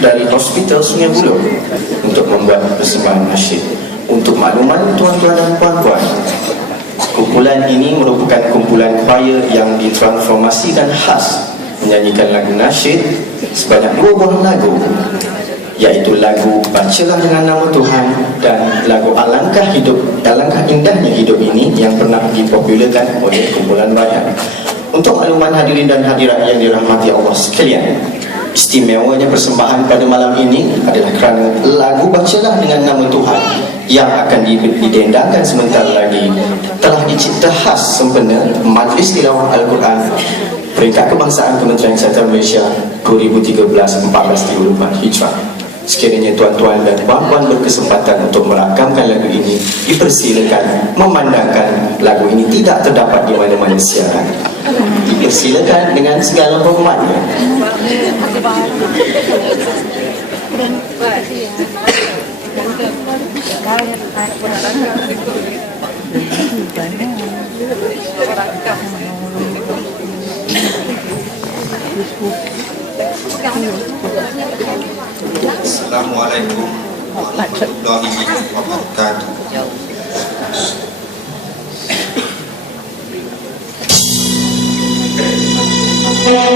dari Hospital Sungai Buloh untuk membuat persembahan nasyid. Untuk makluman tuan-tuan dan puan-puan, kumpulan ini merupakan kumpulan choir yang ditransformasikan khas menyanyikan lagu nasyid sebanyak dua buah lagu iaitu lagu Bacalah dengan nama Tuhan dan lagu Alangkah Hidup Alangkah Indahnya Hidup ini yang pernah dipopularkan oleh kumpulan bayan. Untuk makluman hadirin dan hadirat yang dirahmati Allah sekalian, Istimewanya persembahan pada malam ini adalah kerana lagu Bacalah dengan nama Tuhan yang akan didendangkan sebentar lagi telah dicipta khas sempena Majlis Tilawah Al-Quran Peringkat Kebangsaan Kementerian Kesihatan Malaysia 2013-1434 Hijrah. Sekiranya tuan-tuan dan puan-puan berkesempatan untuk merakamkan lagu ini, dipersilakan memandangkan lagu ini tidak terdapat di mana-mana siaran. Dipersilakan dengan segala hormatnya. Assalamualaikum warahmatullahi wabarakatuh. Ya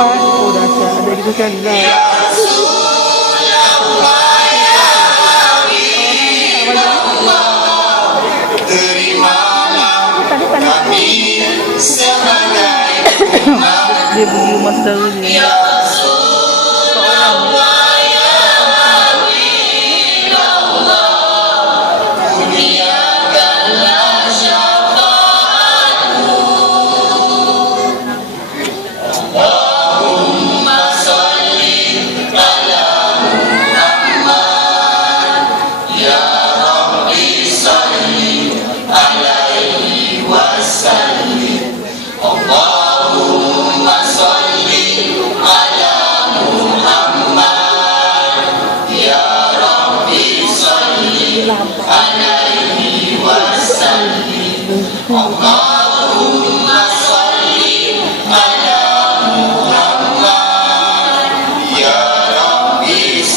Pasodak ya ada gitu kan Terimalah kami sebagai umat mas ya.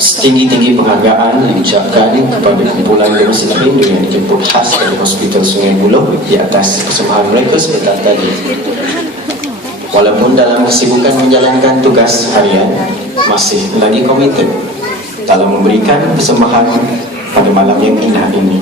Setinggi-tinggi penghargaan diucapkan kepada kumpulan Demonsi Lahir dengan dijemput khas dari Hospital Sungai Buloh di atas kesembahan mereka sebentar tadi. Walaupun dalam kesibukan menjalankan tugas harian, masih lagi komited dalam memberikan persembahan pada malam yang indah ini.